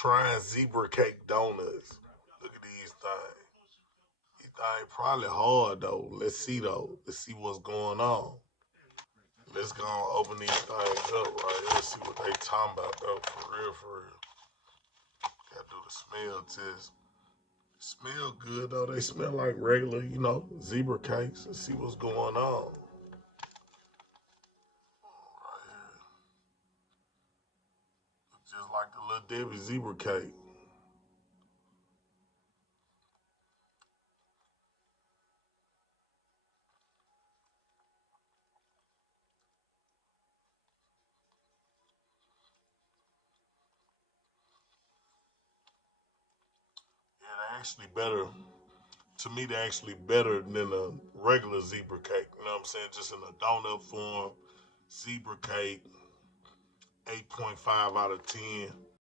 trying zebra cake donuts. Look at these things. These things probably hard though. Let's see though. Let's see what's going on. Let's go and open these things up right here. See what they talking about though. For real, for real. Gotta do the smell test. Smell good though. They smell like regular, zebra cakes. Let's see what's going on. Right here. Just like the little Debbie zebra cake. Yeah, they actually better. To me, they're actually better than a regular zebra cake. You know what I'm saying? Just in a donut form, zebra cake, 8.5 out of 10.